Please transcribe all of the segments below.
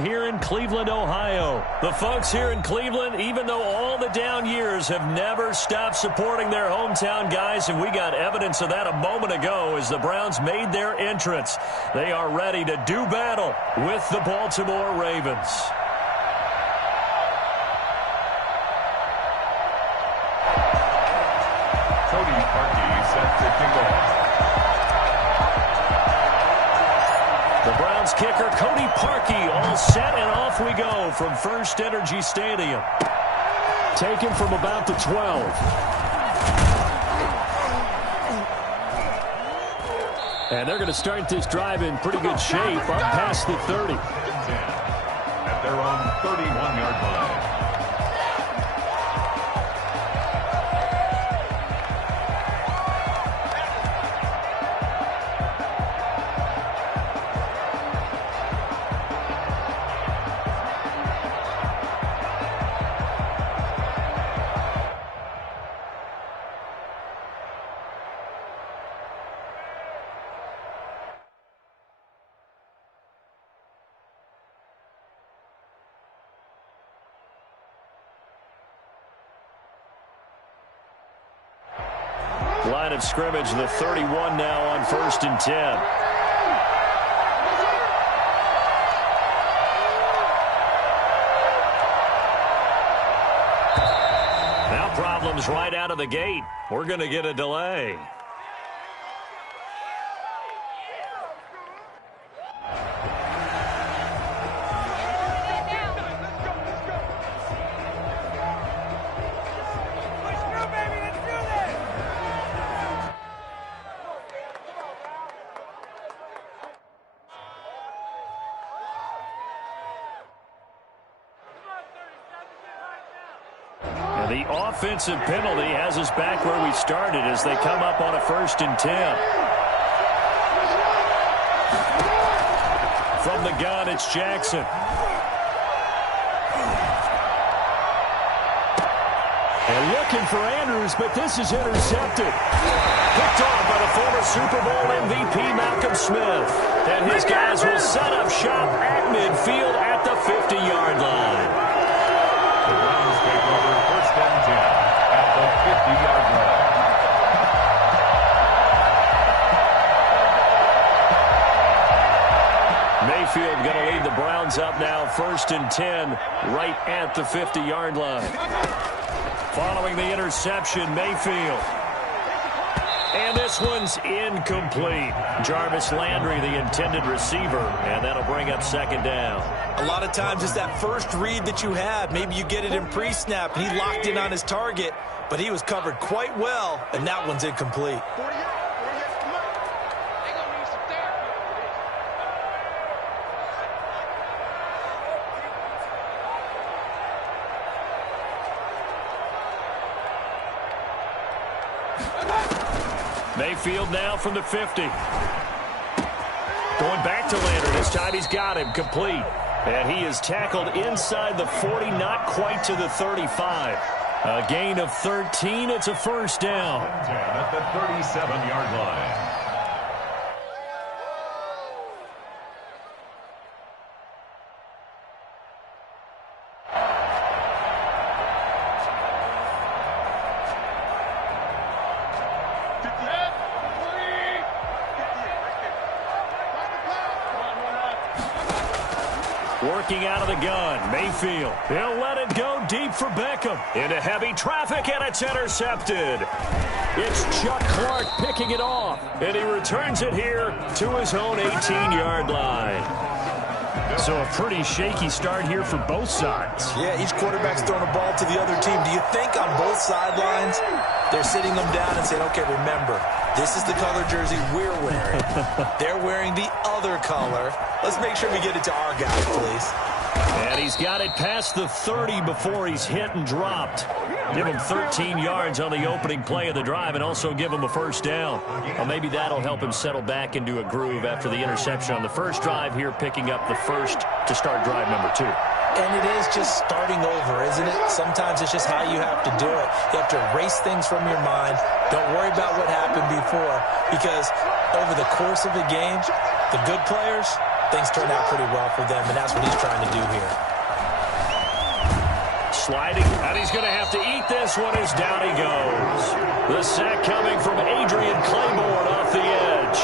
Here in Cleveland, Ohio. The folks here in Cleveland, even though all the down years, have never stopped supporting their hometown guys, and we got evidence of that a moment ago as the Browns made their entrance. They are ready to do battle with the Baltimore Ravens. Cody Parkey set to kick off. The Browns kicker, Cody Parkey, all set, and off we go from First Energy Stadium. Taken from about the 12. And they're going to start this drive in pretty good shape up past the 30. At their own 31-yard line. Line of scrimmage, the 31 now on 1st and 10. Now problems right out of the gate. We're going to get a delay. The offensive penalty has us back where we started as they come up on a 1st and 10. From the gun, it's Jackson. And looking for Andrews, but this is intercepted. Picked off by the former Super Bowl MVP Malcolm Smith. And his guys will set up shop at midfield at the 50-yard line. The Browns take over 1st and 10 at the 50-yard line. Mayfield going to lead the Browns up now, 1st and 10, right at the 50-yard line. Following the interception, Mayfield. And this one's incomplete. Jarvis Landry, the intended receiver, and that'll bring up 2nd down. A lot of times it's that first read that you have. Maybe you get it in pre-snap. He locked in on his target, but he was covered quite well, and that one's incomplete. Mayfield now from the 50. Going back to Landry. This time he's got him complete. And he is tackled inside the 40, not quite to the 35. A gain of 13. It's a 1st down. 10 at the 37-yard line. Working out of the gun, Mayfield. He'll let it go deep for Beckham. Into heavy traffic, and it's intercepted. It's Chuck Clark picking it off, and he returns it here to his own 18-yard line. So a pretty shaky start here for both sides. Yeah, each quarterback's throwing a ball to the other team. Do you think on both sidelines they're sitting them down and saying, okay, remember, this is the color jersey we're wearing. They're wearing the other color. Let's make sure we get it to our guys, please. And he's got it past the 30 before he's hit and dropped. Give him 13 yards on the opening play of the drive and also give him a 1st down. Well, maybe that'll help him settle back into a groove after the interception on the first drive here, picking up the 1st to start drive number 2. And it is just starting over, isn't it? Sometimes it's just how you have to do it. You have to erase things from your mind. Don't worry about what happened before, because over the course of a game, the good players, things turned out pretty well for them, and that's what he's trying to do here. Sliding, and he's going to have to eat this one as down he goes. The sack coming from Adrian Claiborne off the edge.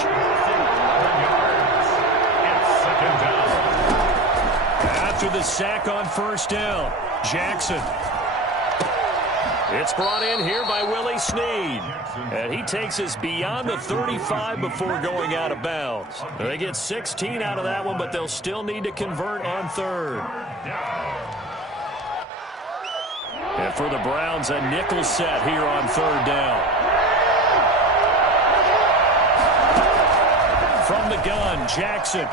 It's second down. After the sack on first down, Jackson. It's brought in here by Willie Snead. And he takes us beyond the 35 before going out of bounds. They get 16 out of that one, but they'll still need to convert on third. And for the Browns, a nickel set here on third down. From the gun, Jackson.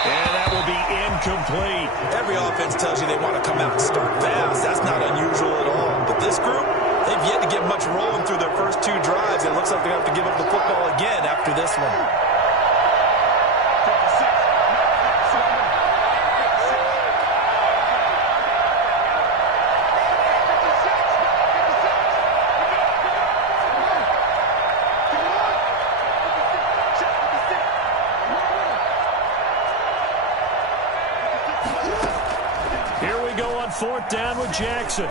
And that will be incomplete. Every offense tells you they want to come out and start fast. That's not unusual at all. But this group, they've yet to get much rolling through their first two drives. It looks like they have to give up the football again after this one. Fourth down with Jackson.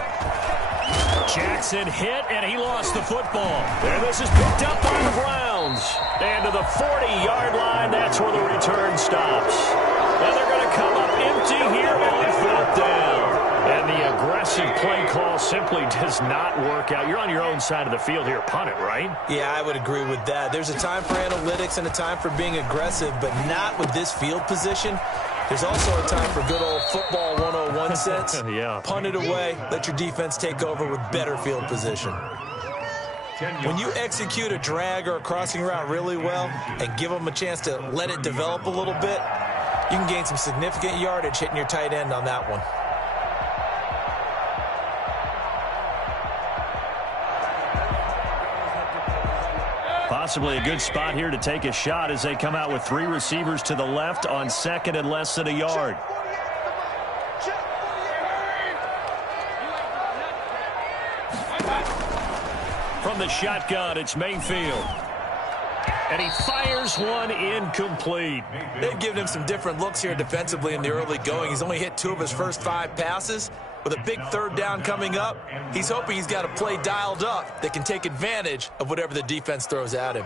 Jackson hit, and he lost the football. And this is picked up by the Browns. And to the 40-yard line, that's where the return stops. And they're going to come up empty here on fourth down. And the aggressive play call simply does not work out. You're on your own side of the field here. Punt it, right? Yeah, I would agree with that. There's a time for analytics and a time for being aggressive, but not with this field position. There's also a time for good old football 101 sense. Yeah. Punt it away. Let your defense take over with better field position. When you execute a drag or a crossing route really well and give them a chance to let it develop a little bit, you can gain some significant yardage hitting your tight end on that one. Possibly a good spot here to take a shot as they come out with three receivers to the left on second and less than a yard. From the shotgun, it's Mayfield. And he fires one incomplete. They've given him some different looks here defensively in the early going. He's only hit 2 of his first 5 passes. With a big third down coming up, he's hoping he's got a play dialed up that can take advantage of whatever the defense throws at him.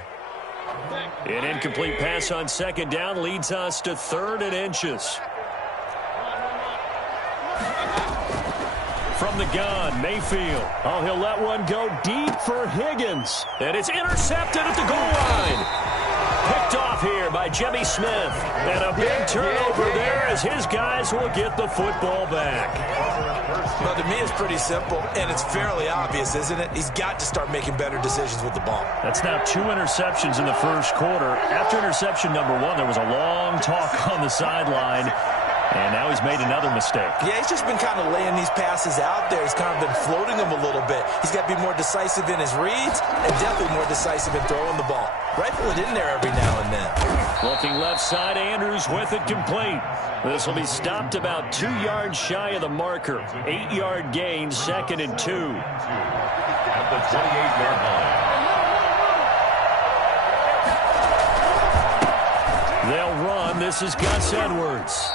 An incomplete pass on second down leads us to 3rd and inches. From the gun, Mayfield. Oh, he'll let one go deep for Higgins. And it's intercepted at the goal line. Picked off here by Jimmy Smith. And a big turnover there as his guys will get the football back. Well, to me, it's pretty simple, and it's fairly obvious, isn't it? He's got to start making better decisions with the ball. That's now 2 interceptions in the first quarter. After interception number 1, there was a long talk on the sideline. And now he's made another mistake. Yeah, he's just been kind of laying these passes out there. He's kind of been floating them a little bit. He's got to be more decisive in his reads and definitely more decisive in throwing the ball. Rifle it in there every now and then. Looking left side, Andrews with it complete. This will be stopped about 2 yards shy of the marker. 8-yard gain, 2nd and 2. At the 28-yard line. They'll run. This is Gus Edwards.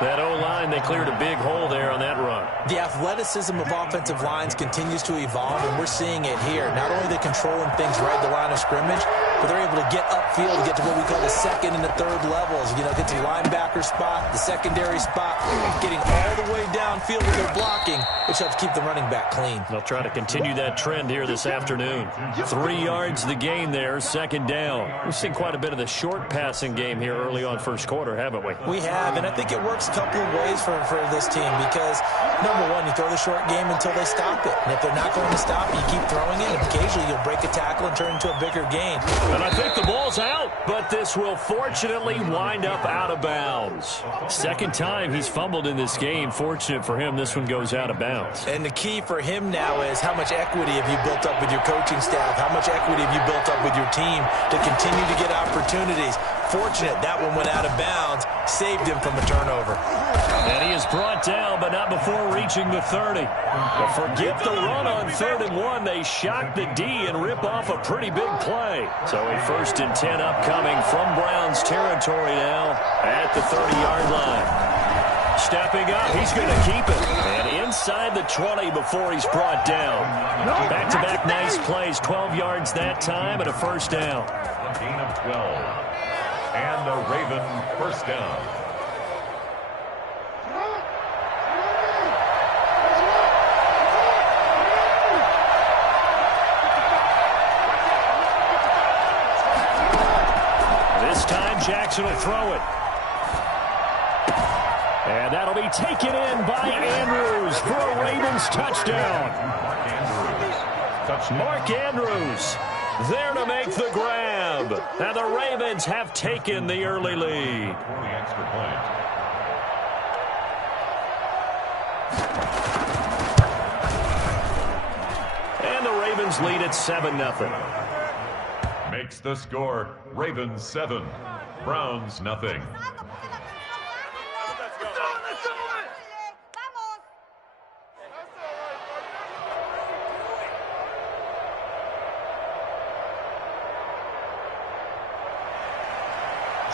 That O-line, they cleared a big hole there on that run. The athleticism of offensive lines continues to evolve, and we're seeing it here. Not only are they controlling things right at the line of scrimmage, but they're able to get upfield to get to what we call the 2nd and the 3rd levels. You know, get to the linebacker spot, the secondary spot, getting all the way downfield with their blocking, which helps keep the running back clean. They'll try to continue that trend here this afternoon. 3 yards the gain there, 2nd down. We've seen quite a bit of the short passing game here early on first quarter, haven't we? We have, and I think it works a couple of ways for this team because, number one, you throw the short game until they stop it. And if they're not going to stop it, you keep throwing it, and occasionally you'll break a tackle and turn into a bigger gain. And I think the ball's out, but this will fortunately wind up out of bounds. 2nd time he's fumbled in this game. Fortunate for him, this one goes out of bounds. And the key for him now is how much equity have you built up with your coaching staff? How much equity have you built up with your team to continue to get opportunities? Unfortunate that one went out of bounds, saved him from a turnover. And he is brought down, but not before reaching the 30. But forget the run on 3rd and 1. They shock the D and rip off a pretty big play. So a 1st and 10 upcoming from Browns territory now at the 30-yard line. Stepping up, he's going to keep it. And inside the 20 before he's brought down. Back-to-back nice plays, 12 yards that time and a 1st down. A gain of 12. And a Raven 1st down. This time Jackson will throw it. And that'll be taken in by Andrews for a Ravens touchdown. Mark Andrews there to make the grab. And the Ravens have taken the early lead. The extra point. And the Ravens lead at 7-0. Makes the score Ravens 7, Browns nothing.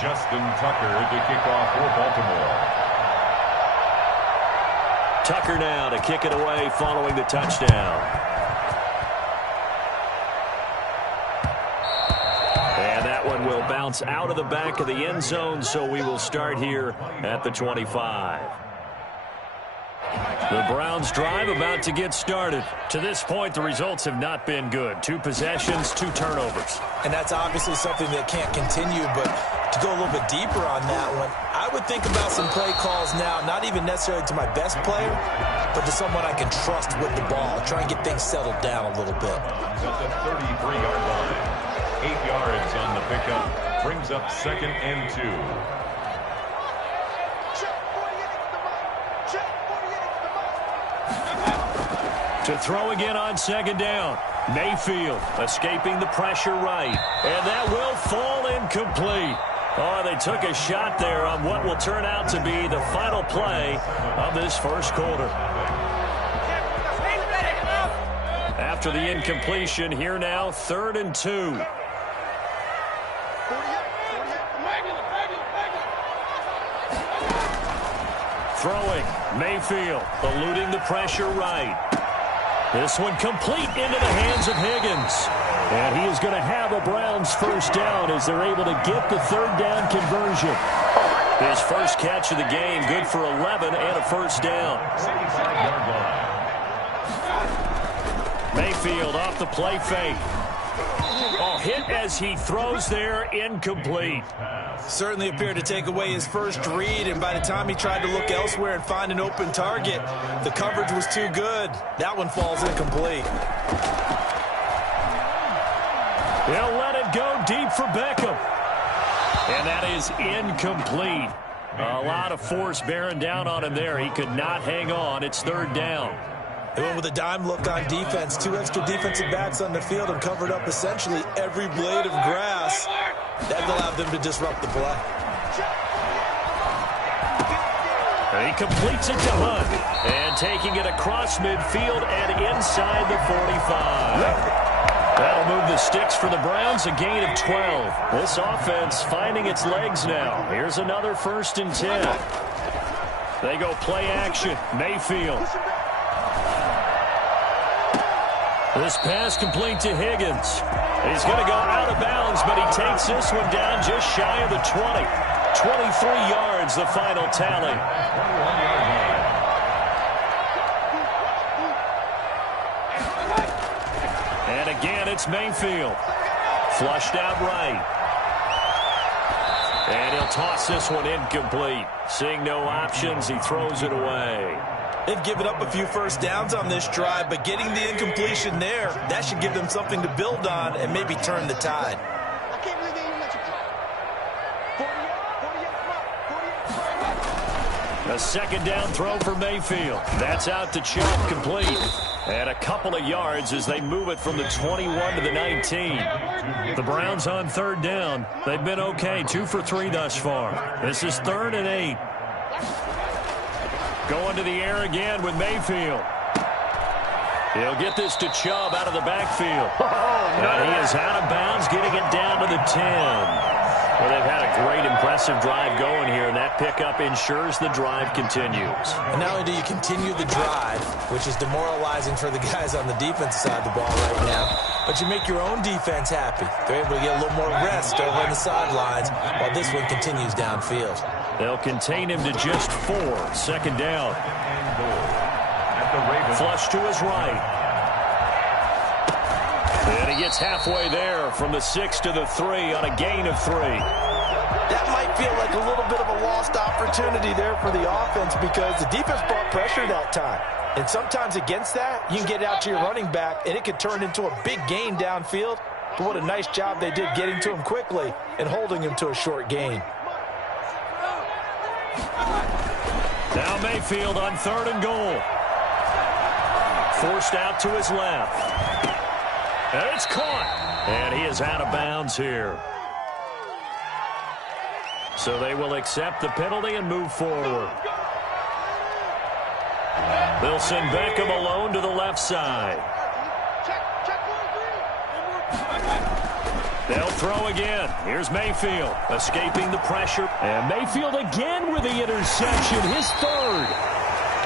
Justin Tucker to kick off for Baltimore. Tucker now to kick it away following the touchdown. And that one will bounce out of the back of the end zone, so we will start here at the 25. The Browns drive about to get started. To this point, the results have not been good. 2 possessions, 2 turnovers. And that's obviously something that can't continue, but to go a little bit deeper on that one, I would think about some play calls now, not even necessarily to my best player, but to someone I can trust with the ball. Try and get things settled down a little bit. He's at the 33-yard line. 8 yards on the pickup. Brings up 2nd and 2. To throw again on 2nd down. Mayfield escaping the pressure right. And that will fall incomplete. Oh, they took a shot there on what will turn out to be the final play of this 1st quarter. After the incompletion, here now, 3rd and 2. Throwing, Mayfield eluding the pressure right. This one complete into the hands of Higgins. And he is going to have a Browns 1st down as they're able to get the 3rd down conversion. His first catch of the game, good for 11 and a 1st down. 65-yard line. Mayfield off the play fake. Oh, hit as he throws there, incomplete. Certainly appeared to take away his first read, and by the time he tried to look elsewhere and find an open target, the coverage was too good. That one falls incomplete. They'll let it go deep for Beckham. And that is incomplete. A lot of force bearing down on him there. He could not hang on. It's 3rd down. They went with a dime look on defense. 2 extra defensive backs on the field and covered up essentially every blade of grass. That allowed them to disrupt the play. And he completes it to Hunt. And taking it across midfield and inside the 45. That'll move the sticks for the Browns, a gain of 12. This offense finding its legs now. Here's another 1st and 10. They go play action. Mayfield. This pass complete to Higgins. He's going to go out of bounds, but he takes this one down just shy of the 20. 23 yards, the final tally. 21-yard line. And again, it's Mayfield. Flushed out right. And he'll toss this one incomplete. Seeing no options, he throws it away. They've given up a few 1st downs on this drive, but getting the incompletion there, that should give them something to build on and maybe turn the tide. A 2nd down throw for Mayfield. That's out to Chubb, complete. And a couple of yards as they move it from the 21 to the 19. The Browns on third down. They've been okay, 2 for 3 thus far. This is 3rd and 8. Going to the air again with Mayfield. He'll get this to Chubb out of the backfield. And he is out of bounds, getting it down to the 10. Well, they've had a great, impressive drive going here, and that pickup ensures the drive continues. And not only do you continue the drive, which is demoralizing for the guys on the defense side of the ball right now, but you make your own defense happy. They're able to get a little more rest over on the sidelines while this one continues downfield. They'll contain him to just 4. 2nd down. Flush to his right. And he gets halfway there from the 6 to the 3 on a gain of 3. That might feel like a little bit of a lost opportunity there for the offense because the defense brought pressure that time. And sometimes against that, you can get out to your running back, and it could turn into a big gain downfield. But what a nice job they did getting to him quickly and holding him to a short gain. Now Mayfield on 3rd and goal. Forced out to his left. And it's caught. And he is out of bounds here. So they will accept the penalty and move forward. They'll send Beckham alone to the left side. They'll throw again. Here's Mayfield escaping the pressure. And Mayfield again with the interception, his 3rd.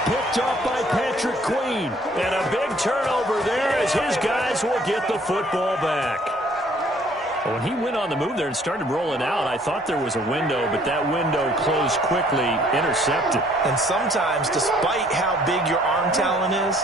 Picked up by Patrick Queen. And a big turnover there as his guys will get the football back. When he went on the move there and started rolling out, I thought there was a window, but that window closed quickly, intercepted. And sometimes, despite how big your arm talent is,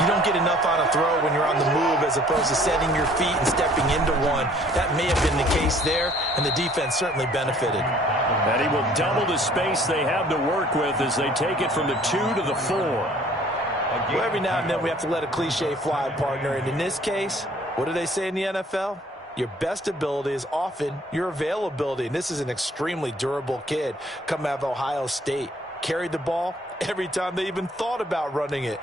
you don't get enough on a throw when you're on the move as opposed to setting your feet and stepping into one. That may have been the case there, and the defense certainly benefited. And he will double the space they have to work with as they take it from the 2 to the 4. Well, every now and then we have to let a cliche fly, partner. And in this case, what do they say in the NFL? Your best ability is often your availability. And this is an extremely durable kid coming out of Ohio State. Carried the ball every time they even thought about running it.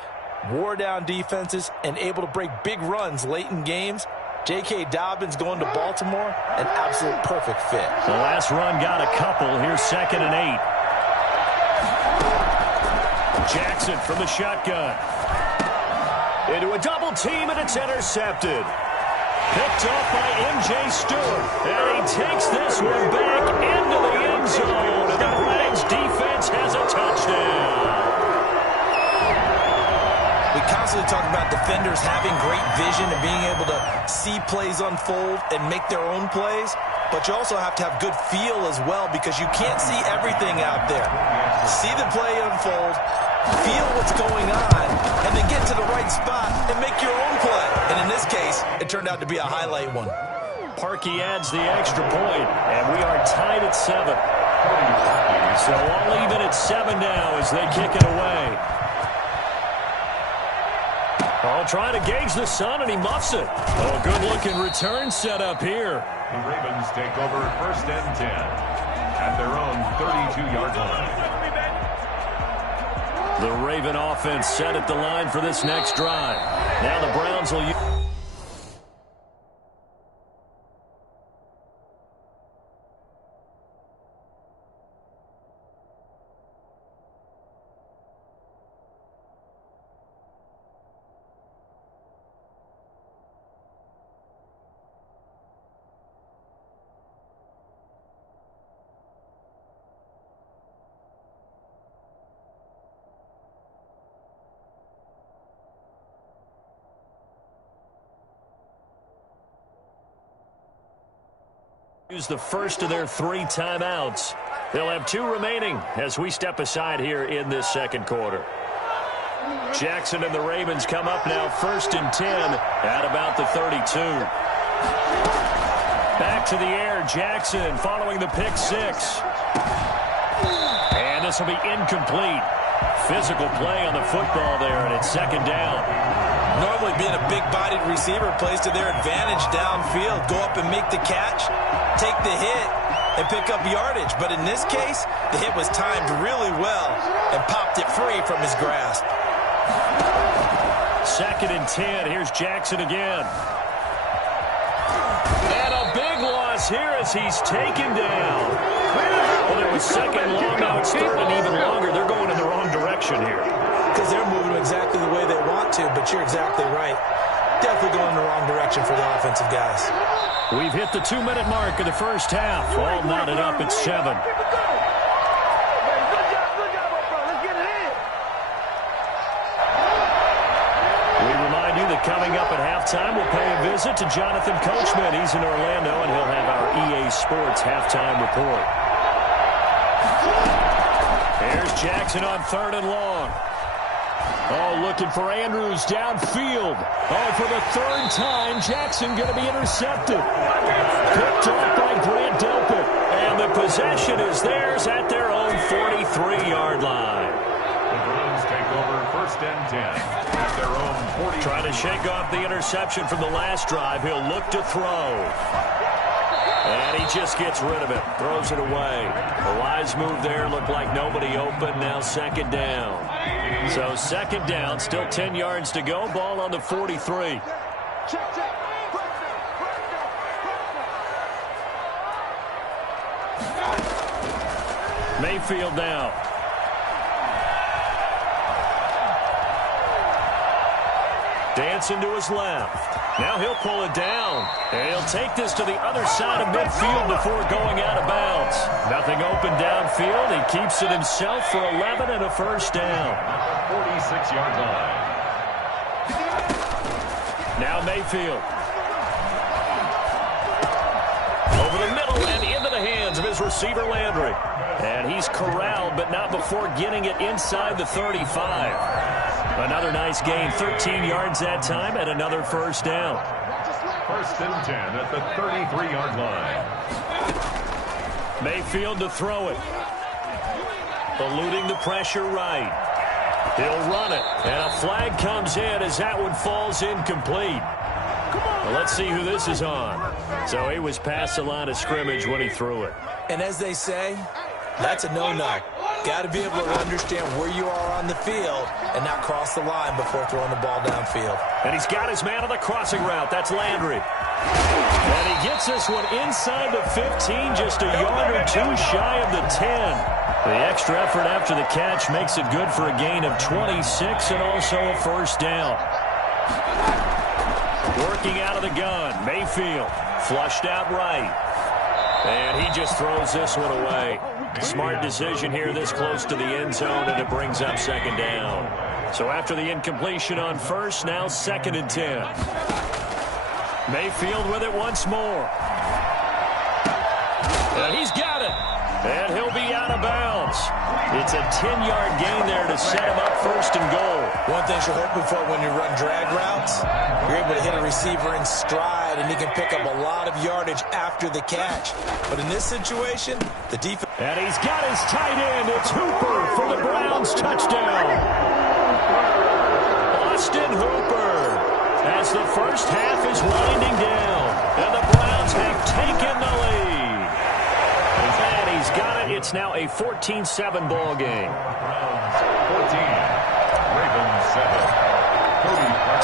Wore down defenses and able to break big runs late in games. J.K. Dobbins going to Baltimore, an absolute perfect fit. The last run got a couple. Here's 2nd and 8. Jackson from the shotgun. Into a double team, and it's intercepted. Picked off by M.J. Stewart. And he takes this one back into the end zone. And the Browns defense has a touchdown. We constantly talk about defenders having great vision and being able to see plays unfold and make their own plays. But you also have to have good feel as well because you can't see everything out there. See the play unfold, feel what's going on, and then get to the right spot and make your own play. And in this case, it turned out to be a highlight one. Parkey adds the extra point, and we are tied at 7. So all even at 7 now as they kick it away. I'll try to gauge the sun, and he muffs it. Oh, good-looking return set up here. The Ravens take over 1st and 10 at their own 32-yard line. The Raven offense set at the line for this next drive. Now the Browns will use... use the first of their 3 timeouts. They'll have 2 remaining as we step aside here in this 2nd quarter. Jackson and the Ravens come up now 1st and 10 at about the 32. Back to the air, Jackson following the pick 6. And this will be incomplete. Physical play on the football there, and it's 2nd down. Normally being a big-bodied receiver plays to their advantage downfield. Go up and make the catch, take the hit, and pick up yardage. But in this case, the hit was timed really well and popped it free from his grasp. 2nd and 10. Here's Jackson again. And a big loss here as he's taken down. Well, it was 2nd long. Now it's 3rd and even longer. They're going in the wrong direction here. Because they're moving exactly the way they want to, but you're exactly right. Definitely going in the wrong direction for the offensive guys. We've hit the 2-minute mark of the first half. All knotted up at 7. We remind you that coming up at halftime, we'll pay a visit to Jonathan Coachman. He's in Orlando, and he'll have our EA Sports halftime report. Here's Jackson on 3rd and long. Oh, looking for Andrews downfield. Oh, for the 3rd time, Jackson going to be intercepted. Picked off by Grant Delpit. And the possession is theirs at their own 43-yard line. The Browns take over 1st and 10 at their own 40. Trying to shake off the interception from the last drive. He'll look to throw. And he just gets rid of it. Throws it away. A wise move there. Looked like nobody open. Now 2nd down. So 2nd down. Still 10 yards to go. Ball on the 43. Mayfield now. Dancing to his left. Now he'll pull it down. And he'll take this to the other side of midfield before going out of bounds. Nothing open downfield. He keeps it himself for 11 and a 1st down. 46-yard line. Now Mayfield. Over the middle and into the hands of his receiver Landry. And he's corralled, but not before getting it inside the 35. Another nice gain, 13 yards that time, and another 1st down. 1st and 10 at the 33-yard line. Mayfield to throw it. Eluding the pressure right. He'll run it, and a flag comes in as that one falls incomplete. Well, let's see who this is on. So he was past the line of scrimmage when he threw it. And as they say, that's a no-no. Got to be able to understand where you are on the field and not cross the line before throwing the ball downfield. And he's got his man on the crossing route. That's Landry. And he gets this one inside the 15, just a yard or two shy of the 10. The extra effort after the catch makes it good for a gain of 26 and also a 1st down. Working out of the gun, Mayfield flushed out right. And he just throws this one away. Smart decision here this close to the end zone, and it brings up 2nd down. So after the incompletion on 1st, now 2nd and 10. Mayfield with it once more. And he's got it. And he'll be out of bounds. It's a 10-yard gain there to set him up 1st and goal. One thing you're hoping for when you run drag routes, you're able to hit a receiver in stride, and he can pick up a lot of yardage after the catch. But in this situation, the defense... And he's got his tight end. It's Hooper for the Browns touchdown. Austin Hooper as the first half is winding down. And the Browns have taken the lead. And he's got it. It's now a 14-7 ball game. Browns 14, Ravens 7.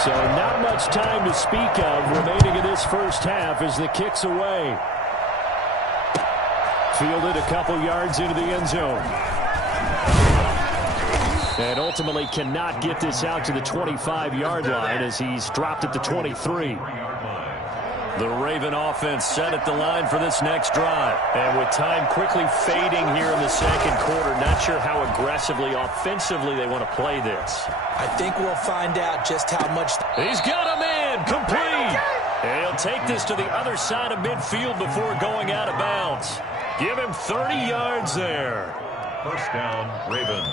So not much time to speak of remaining in this first half as the kick's away. Fielded a couple yards into the end zone. And ultimately cannot get this out to the 25-yard line as he's dropped at the 23. The Raven offense set at the line for this next drive. And with time quickly fading here in the 2nd quarter, not sure how aggressively, offensively they want to play this. I think we'll find out just how much... He's got a man, complete. And he'll take this to the other side of midfield before going out of bounds. Give him 30 yards there. 1st down, Ravens.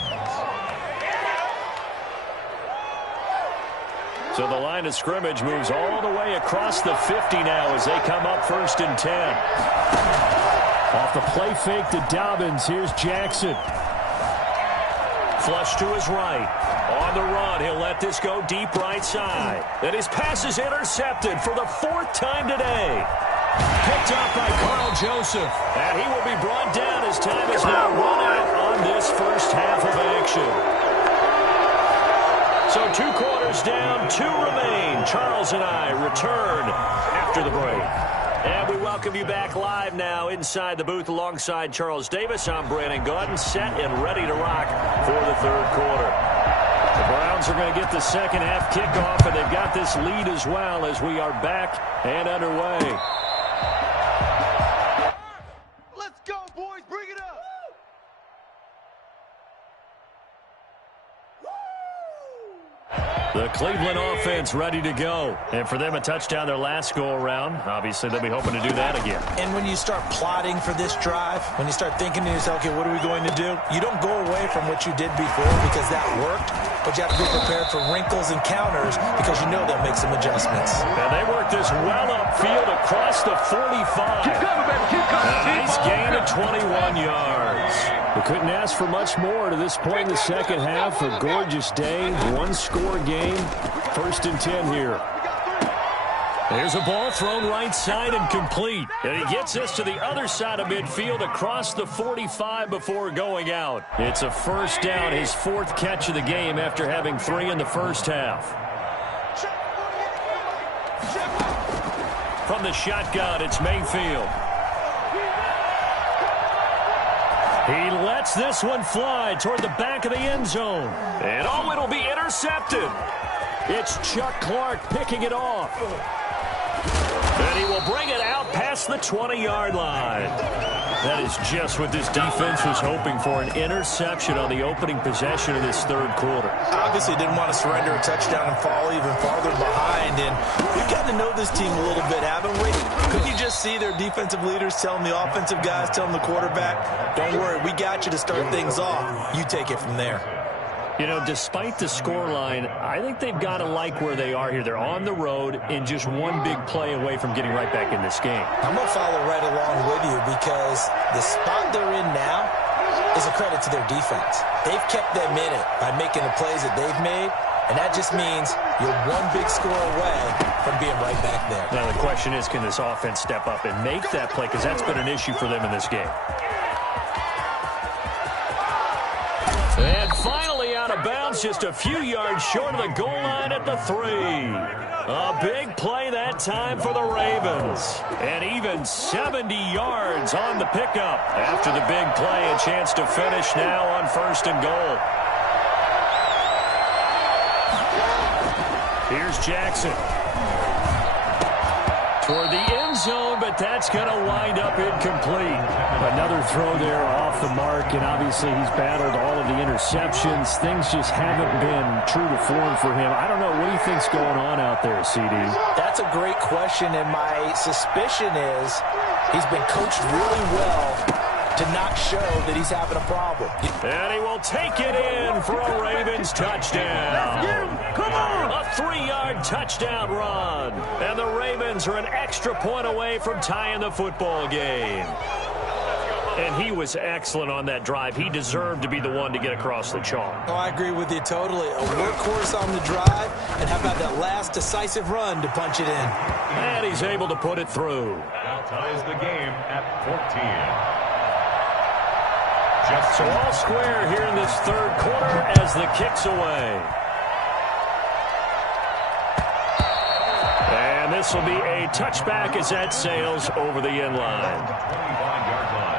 So the line of scrimmage moves all the way across the 50 now as they come up 1st and 10. Off the play fake to Dobbins, here's Jackson. Flush to his right. On the run, he'll let this go deep right side. And his pass is intercepted for the 4th time today. Picked up by Carl Joseph. And he will be brought down as time is now run out on this first half of action. So We're 2 quarters down, 2 remain. Charles and I return after the break. And we welcome you back live now inside the booth alongside Charles Davis. I'm Brandon Gaudin, set and ready to rock for the 3rd quarter. The Browns are going to get the second half kickoff, and they've got this lead as well as we are back and underway. Let's go, boys. Bring it up. The Cleveland offense ready to go. And for them, a touchdown their last go-around. Obviously, they'll be hoping to do that again. And when you start plotting for this drive, when you start thinking to yourself, okay, what are we going to do? You don't go away from what you did before because that worked, but you have to be prepared for wrinkles and counters because you know they'll make some adjustments. And they work this well upfield across the 45. Keep coming, baby. Keep coming. A nice gain of 21 yards. We couldn't ask for much more to this point in the second half. A gorgeous day, 1-score game. 1st and 10 here. There's a ball thrown right side and complete. And he gets us to the other side of midfield across the 45 before going out. It's a first down, his 4th catch of the game after having 3 in the first half. From the shotgun, it's Mayfield. He lets this one fly toward the back of the end zone. And oh, it'll be intercepted. It's Chuck Clark picking it off. And he will bring it out past the 20-yard line. That is just what this defense was hoping for, an interception on the opening possession of this 3rd quarter. Obviously didn't want to surrender a touchdown and fall even farther behind. And we've gotten to know this team a little bit, haven't we? Couldn't you just see their defensive leaders telling the offensive guys, telling the quarterback, don't worry, we got you to start things off. You take it from there. You know, despite the scoreline, I think they've got to like where they are here. They're on the road and just one big play away from getting right back in this game. I'm going to follow right along with you because the spot they're in now is a credit to their defense. They've kept them in it by making the plays that they've made, and that just means you're one big score away from being right back there. Now, the question is, can this offense step up and make that play? Because that's been an issue for them in this game. And finally out of bounds, just a few yards short of the goal line at the 3. A big play that time for the Ravens. And even 70 yards on the pickup. After the big play, a chance to finish now on 1st and goal. Here's Jackson. Toward the end zone, but that's going to wind up incomplete. Another throw there off the mark, and obviously he's battled all of the interceptions. Things just haven't been true to form for him. I don't know. What do you think's going on out there, CD? That's a great question, and my suspicion is he's been coached really well to not show that he's having a problem. And he will take it in for a Ravens touchdown. Come on! A 3-yard touchdown run. And the Ravens are an extra point away from tying the football game. And he was excellent on that drive. He deserved to be the one to get across the chalk. Oh, I agree with you totally. A workhorse on the drive, and how about that last decisive run to punch it in? And he's able to put it through. Now ties the game at 14. So all square here in this 3rd quarter as the kick's away. And this will be a touchback as that sails over the end line. 25-yard line.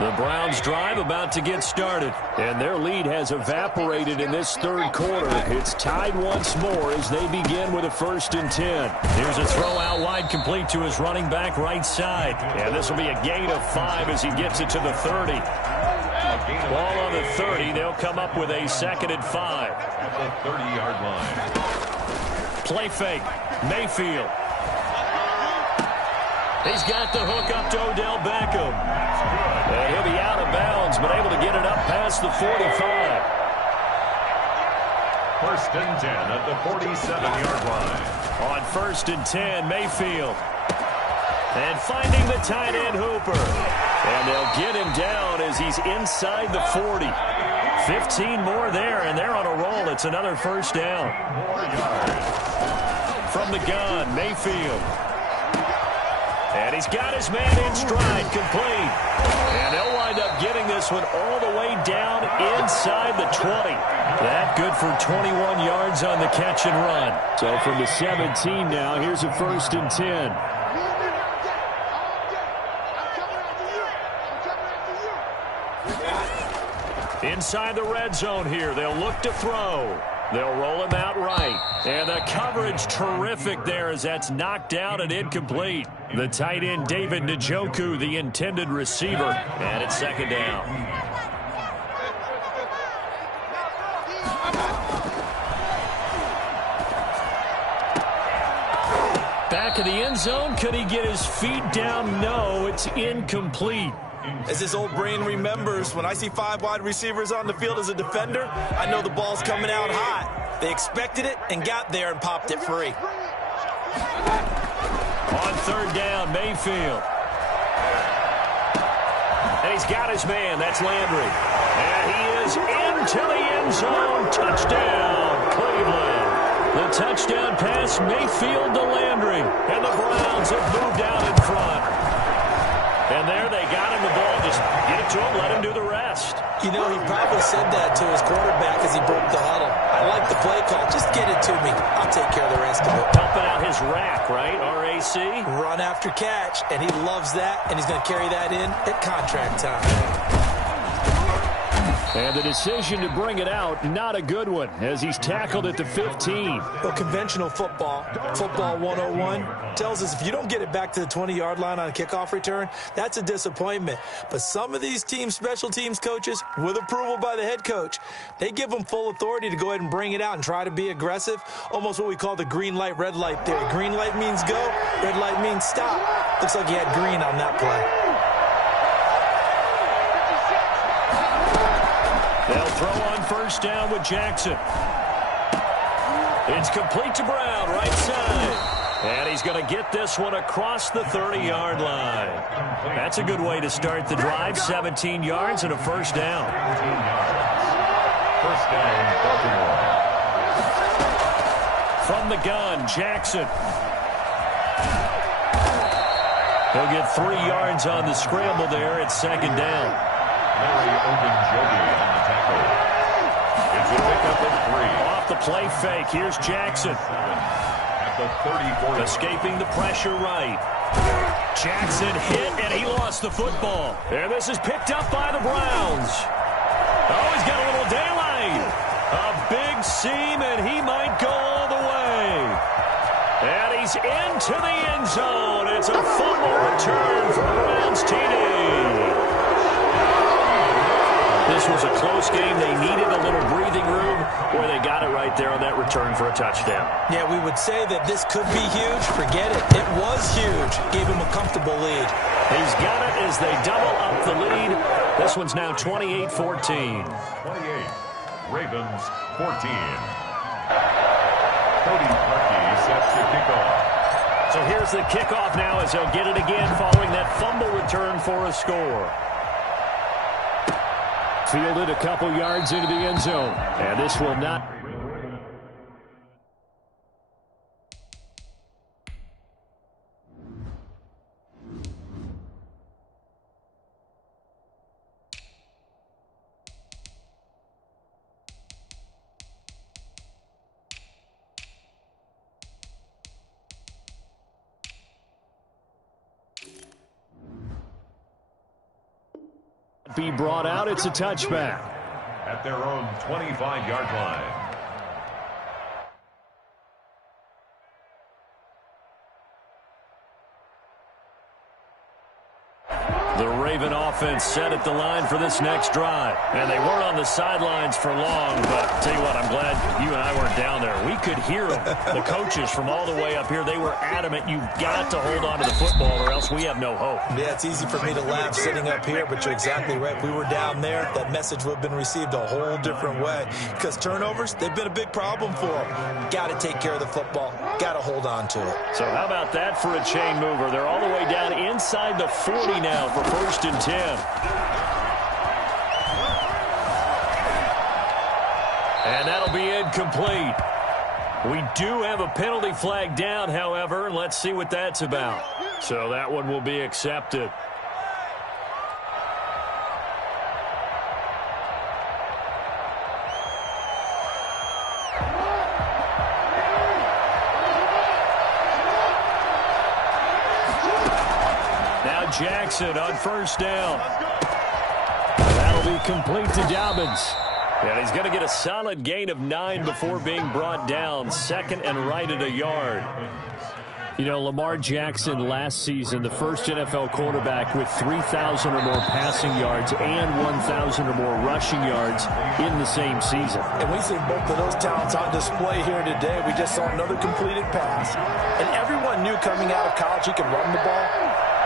The Browns drive about to get started, and their lead has evaporated in this 3rd quarter. It's tied once more as they begin with a 1st and 10. Here's a throw out wide complete to his running back right side. And this will be a gain of 5 as he gets it to the 30. Ball on the 30. They'll come up with a 2nd and 5. At the 30-yard line. Play fake. Mayfield. He's got the hook up to Odell Beckham. And he'll be out of bounds, but able to get it up past the 45. 1st and 10 at the 47-yard line. On 1st and 10, Mayfield. And finding the tight end Hooper. And they'll get him down as he's inside the 40. 15 more there, and they're on a roll. It's another 1st down. From the gun, Mayfield. And he's got his man in stride, complete. And they'll wind up getting this one all the way down inside the 20. That good for 21 yards on the catch and run. So from the 17 now, here's a 1st and 10. Inside the red zone here, they'll look to throw. They'll roll him out right. And the coverage terrific there as that's knocked down and incomplete. The tight end, David Njoku, the intended receiver. And it's 2nd down. Back of the end zone. Could he get his feet down? No, it's incomplete. As his old brain remembers, when I see 5 wide receivers on the field as a defender, I know the ball's coming out hot. They expected it and got there and popped it free. On 3rd down, Mayfield. And he's got his man. That's Landry. And he is into the end zone. Touchdown, Cleveland. The touchdown pass, Mayfield to Landry. And the Browns have moved out in front. And there they got him the ball. Just get it to him, let him do the rest. You know, he probably said that to his quarterback as he broke the huddle. I like the play call. Just get it to me. I'll take care of the rest of it. Helping out his rack, right? RAC. Run after catch, and he loves that, and he's going to carry that in at contract time. And the decision to bring it out, not a good one, as he's tackled at the 15. Well, conventional football 101, tells us if you don't get it back to the 20-yard line on a kickoff return, that's a disappointment. But some of these special teams coaches, with approval by the head coach, they give them full authority to go ahead and bring it out and try to be aggressive, almost what we call the green light, red light theory. Green light means go, red light means stop. Looks like he had green on that play. They'll throw on 1st down with Jackson. It's complete to Brown, right side. And he's going to get this one across the 30-yard line. That's a good way to start the drive. 17 yards and a 1st down. 1st down, Baltimore. From the gun, Jackson. He'll get 3 yards on the scramble there. It's 2nd down. Larry Ogunjobi on the tackle. It's a pickup of 3. Off the play fake. Here's Jackson. At the 34. Escaping the pressure right. Jackson hit, and he lost the football. And this is picked up by the Browns. Oh, he's got a little daylight. A big seam, and he might go all the way. And he's into the end zone. It's a fumble return for Browns TD. This was a close game. They needed a little breathing room where they got it right there on that return for a touchdown. Yeah, we would say that this could be huge. Forget it. It was huge. Gave him a comfortable lead. He's got it as they double up the lead. This one's now 28-14. 28. Ravens 14. Cody Parkey sets the kickoff. So here's the kickoff now as they'll get it again following that fumble return for a score. Fielded a couple yards into the end zone. And this will not... be brought out. It's a touchback. At their own 25-yard line. The Raven offense set at the line for this next drive. And they weren't on the sidelines for long, but I'll tell you what, I'm glad you and I weren't down there. We could hear them. The coaches from all the way up here, they were adamant. You've got to hold on to the football or else we have no hope. Yeah, it's easy for me to laugh sitting up here, but you're exactly right. If we were down there, that message would have been received a whole different way. Because turnovers, they've been a big problem for them. Got to take care of the football. Got to hold on to it. So how about that for a chain mover? They're all the way down inside the 40 now for 1st and 10. And that'll be incomplete. We do have a penalty flag down, however. Let's see what that's about. So that one will be accepted. Jackson on first down. That'll be complete to Dobbins. And he's going to get a solid gain of 9 before being brought down. Second and right at a yard. You know, Lamar Jackson last season, the first NFL quarterback with 3,000 or more passing yards and 1,000 or more rushing yards in the same season. And we see both of those talents on display here today. We just saw another completed pass. And everyone knew coming out of college he could run the ball.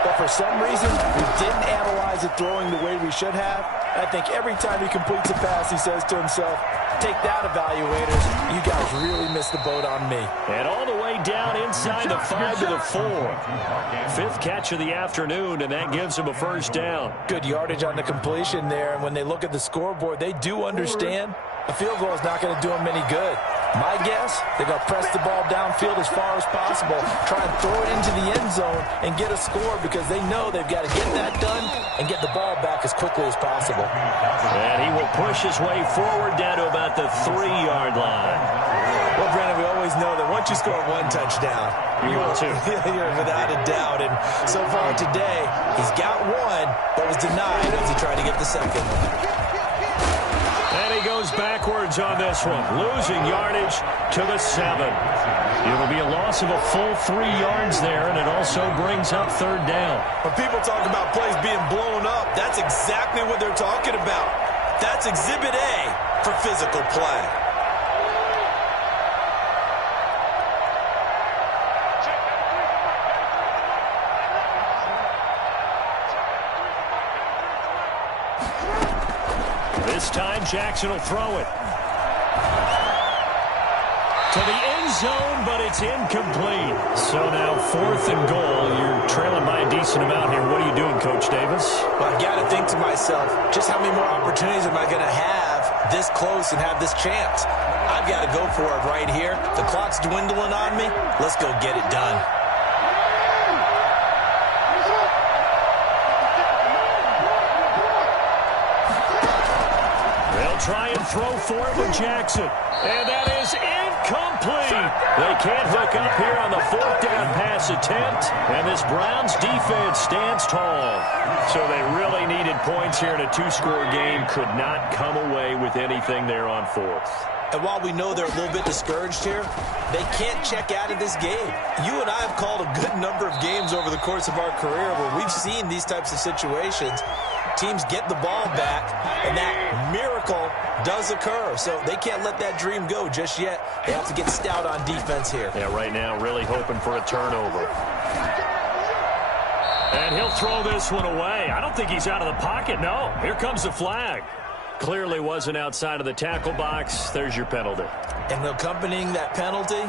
But for some reason, we didn't analyze it throwing the way we should have. I think every time he completes a pass, he says to himself, take that, evaluators. You guys really missed the boat on me. And all the way down inside the 5 to the 4. Fifth catch of the afternoon, and that gives him a first down. Good yardage on the completion there. And when they look at the scoreboard, they do understand a field goal is not going to do them any good. My guess, they're going to press the ball downfield as far as possible, try and throw it into the end zone and get a score because they know they've got to get that done and get the ball back as quickly as possible. And he will push his way forward down to about the 3-yard line. Well, Brandon, we always know that once you score one touchdown, you will too. You're without a doubt. And so far today, he's got one, but was denied as he tried to get the second one. And he goes backwards on this one, losing yardage to the 7. It'll be a loss of a full 3 yards there, and it also brings up third down. When people talk about plays being blown up, that's exactly what they're talking about. That's Exhibit A for physical play. This time, Jackson will throw it to the end zone, but it's incomplete. So now 4th and goal. You're trailing by a decent amount here. What are you doing, Coach Davis? Well, I've got to think to myself, just how many more opportunities am I going to have this close and have this chance? I've got to go for it right here. The clock's dwindling on me. Let's go get it done. Try and throw for it with Jackson. And that is incomplete. They can't hook up here on the 4th down pass attempt. And this Browns defense stands tall. So they really needed points here in a 2-score game. Could not come away with anything there on 4th. And while we know they're a little bit discouraged here, they can't check out of this game. You and I have called a good number of games over the course of our career where we've seen these types of situations. Teams get the ball back, and that miracle does occur. So they can't let that dream go just yet. They have to get stout on defense here. Yeah, right now really hoping for a turnover. And he'll throw this one away. I don't think he's out of the pocket, no. Here comes the flag. Clearly wasn't outside of the tackle box. There's your penalty. And accompanying that penalty,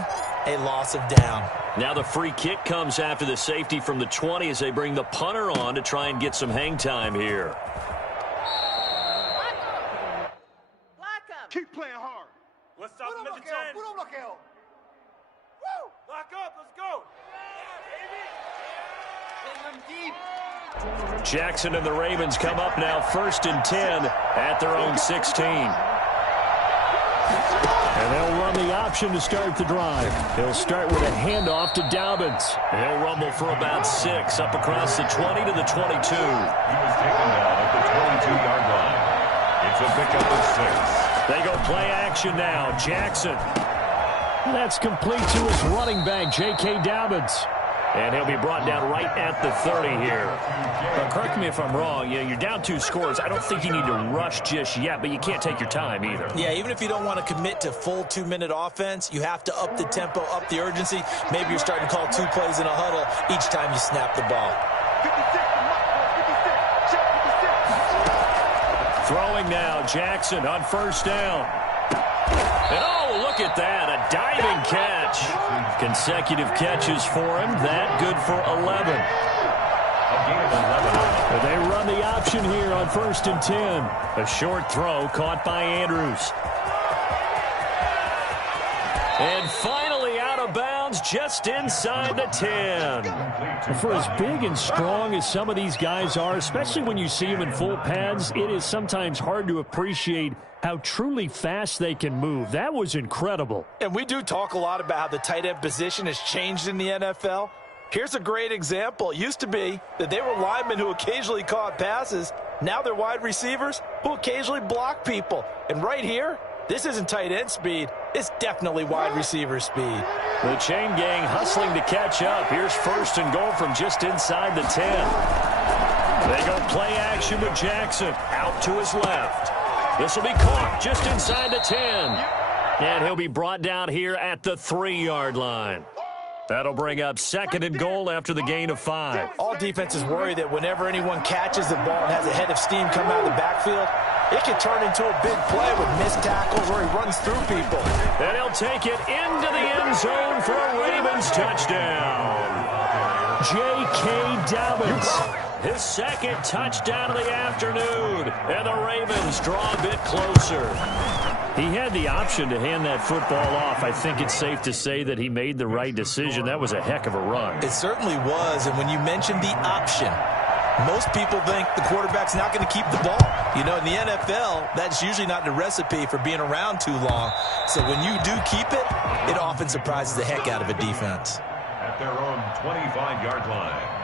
a loss of down. Now the free kick comes after the safety from the 20 as they bring the punter on to try and get some hang time here. Keep playing hard. Let's stop the mission 10. Lock up, let's go. Jackson and the Ravens come up now 1st and 10 at their own 16. And they'll run the option to start the drive. He'll start with a handoff to Dobbins. He'll rumble for about 6 up across the 20 to the 22. He was taken down at the 22-yard line. It's a pickup of 6. They go play action now. Jackson. That's complete to his running back, J.K. Dobbins. And he'll be brought down right at the 30 here. But correct me if I'm wrong. You're down 2 scores. I don't think you need to rush just yet, but you can't take your time either. Yeah, even if you don't want to commit to full 2-minute offense, you have to up the tempo, up the urgency. Maybe you're starting to call 2 plays in a huddle each time you snap the ball. Throwing now, Jackson on first down. And oh, look at that, a diving catch. Consecutive catches for him, that good for 11. But they run the option here on 1st and 10. A short throw caught by Andrews. And finally out of bounds just inside the 10. For as big and strong as some of these guys are, especially when you see them in full pads, it is sometimes hard to appreciate how truly fast they can move. That was incredible. And we do talk a lot about how the tight end position has changed in the NFL. Here's a great example. It used to be that they were linemen who occasionally caught passes. Now they're wide receivers who occasionally block people. And right here, this isn't tight end speed. It's definitely wide receiver speed. The chain gang hustling to catch up. Here's 1st and goal from just inside the 10. They go play action with Jackson. Out to his left. This will be caught just inside the 10. And he'll be brought down here at the 3-yard line. That'll bring up 2nd and goal after the gain of 5. All defenses worry that whenever anyone catches the ball and has a head of steam come out of the backfield, it can turn into a big play with missed tackles where he runs through people. And he'll take it into the end zone for a Ravens touchdown. J.K. Dobbins, his 2nd touchdown of the afternoon. And the Ravens draw a bit closer. He had the option to hand that football off. I think it's safe to say that he made the right decision. That was a heck of a run. It certainly was, and when you mentioned the option, most people think the quarterback's not going to keep the ball. You know, in the NFL, that's usually not the recipe for being around too long. So when you do keep it, it often surprises the heck out of a defense. At their own 25-yard line.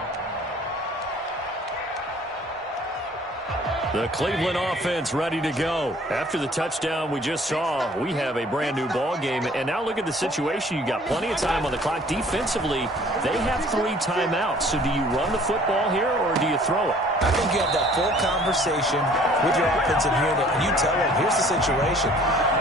The Cleveland offense ready to go. After the touchdown we just saw, we have a brand new ball game. And now look at the situation. You got plenty of time on the clock. Defensively, they have 3 timeouts. So do you run the football here or do you throw it? I think you have that full conversation with your offensive unit, and you tell them, here's the situation.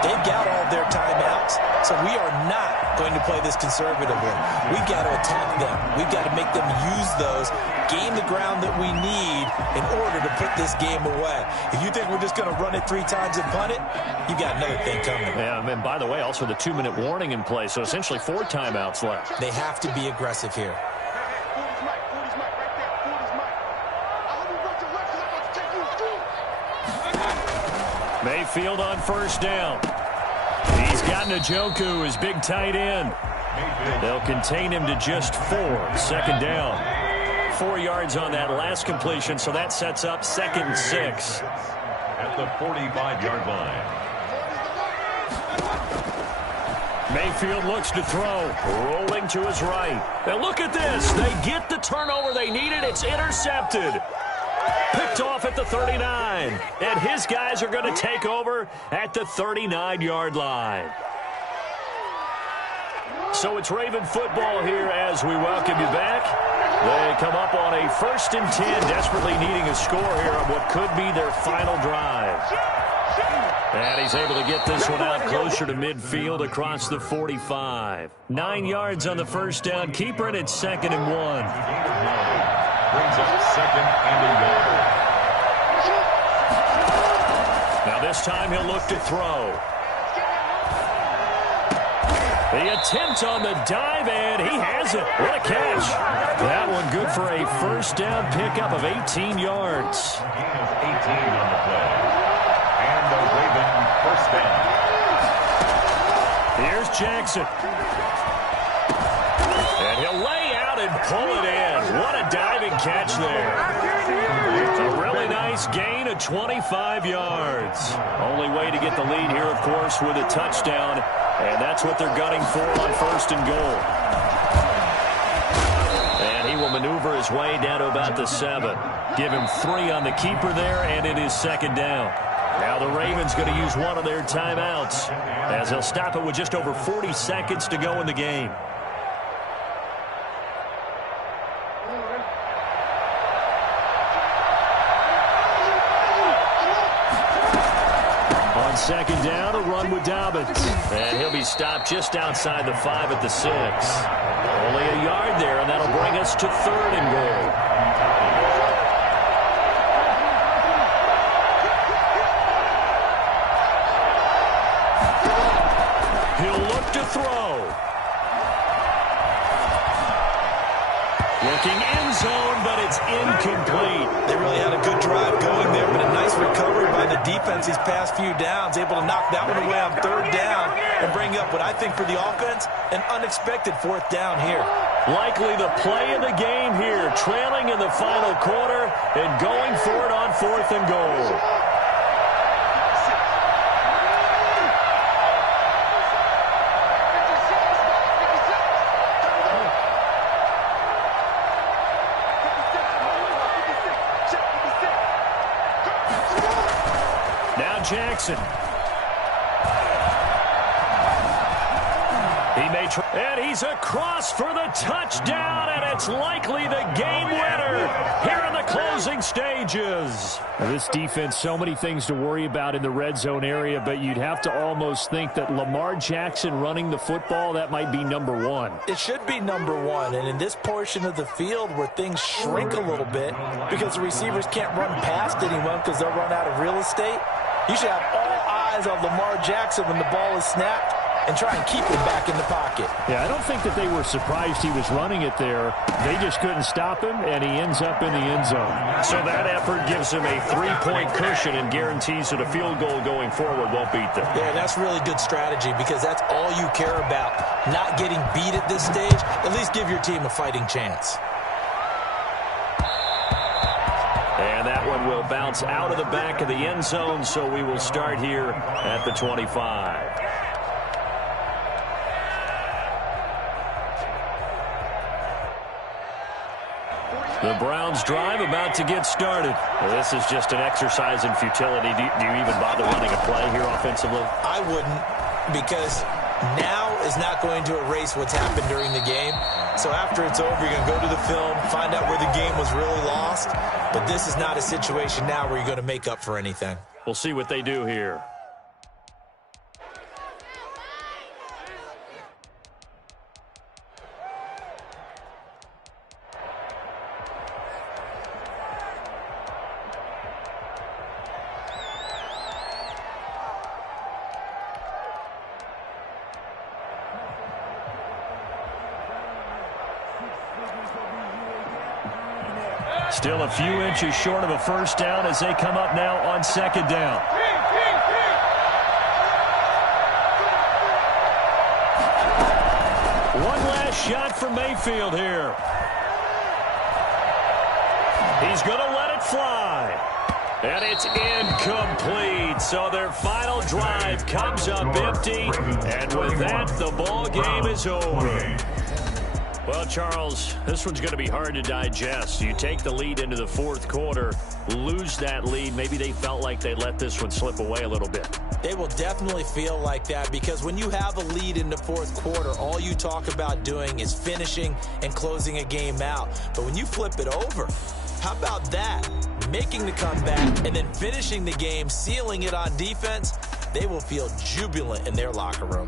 They've got all their timeouts, so we are not going to play this conservatively. We've got to attack them. We've got to make them use those, gain the ground that we need in order to put this game away. If you think we're just going to run it 3 times and punt it, you got another thing coming. Yeah, and by the way, also the 2-minute warning in play, so essentially 4 timeouts left. They have to be aggressive here. Mayfield on 1st down. He's got Njoku, his big tight end. They'll contain him to just 4. 2nd down. 4 yards on that last completion, so that sets up 2nd and 6. At the 45-yard line. Mayfield looks to throw, rolling to his right. Now look at this. They get the turnover they needed. It's intercepted. Picked off at the 39. And his guys are going to take over at the 39-yard line. So it's Raven football here as we welcome you back. They come up on a 1st and 10, desperately needing a score here on what could be their final drive. And he's able to get this one out closer to midfield across the 45. 9 yards on the 1st down. Keeper it at 2nd and 1. Brings up 2nd and 1. Now this time he'll look to throw. The attempt on the dive, and he has it. What a catch. That one good for a 1st down pickup of 18 yards. Gain of 18 on the play. And the Raven 1st down. Here's Jackson. And he'll lay out and pull it in. What a diving catch there. A really nice gain of 25 yards. Only way to get the lead here, of course, with a touchdown. And that's what they're gunning for on 1st and goal. And he will maneuver his way down to about the 7. Give him 3 on the keeper there, and it is 2nd down. Now the Ravens going to use one of their timeouts as they'll stop it with just over 40 seconds to go in the game. On 2nd down, a run with Dobbins. And he'll be stopped just outside the 5 at the 6. Only a yard there, and that'll bring us to 3rd and goal. He'll look to throw. Looking end zone, but it's incomplete. They really had a good drive going there, but a nice recovery by the defense these past few downs, able to knock that one away on 3rd down and bring up what I think for the offense, an unexpected 4th down here. Likely the play of the game here, trailing in the final quarter and going for it on 4th and goal. Jackson. And he's across for the touchdown, and it's likely the game winner here in the closing stages. This defense, so many things to worry about in the red zone area, but you'd have to almost think that Lamar Jackson running the football, that might be number one. It should be number one, and in this portion of the field where things shrink a little bit because the receivers can't run past anyone because they'll run out of real estate, you should have all eyes on Lamar Jackson when the ball is snapped and try and keep him back in the pocket. Yeah, I don't think that they were surprised he was running it there. They just couldn't stop him, and he ends up in the end zone. So that effort gives him a 3-point cushion and guarantees that a field goal going forward won't beat them. Yeah, that's really good strategy because that's all you care about. Not getting beat at this stage, at least give your team a fighting chance. And that one will bounce out of the back of the end zone, so we will start here at the 25. The Browns drive about to get started. Well, this is just an exercise in futility. Do you even bother running a play here offensively? I wouldn't, because now is not going to erase what's happened during the game. So after it's over, you're going to go to the film, find out where the game was really lost. But this is not a situation now where you're going to make up for anything. We'll see what they do here. Still a few inches short of a first down as they come up now on second down. One last shot for Mayfield here. He's going to let it fly. And it's incomplete. So their final drive comes up empty. And with that, the ball game is over. Well, Charles, this one's going to be hard to digest. You take the lead into the fourth quarter, lose that lead. Maybe they felt like they let this one slip away a little bit. They will definitely feel like that because when you have a lead in the fourth quarter, all you talk about doing is finishing and closing a game out. But when you flip it over, how about that? Making the comeback and then finishing the game, sealing it on defense, they will feel jubilant in their locker room.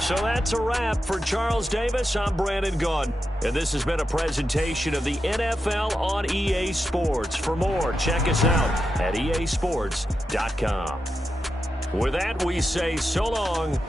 So that's a wrap for Charles Davis. I'm Brandon Gunn. And this has been a presentation of the NFL on EA Sports. For more, check us out at easports.com. With that, we say so long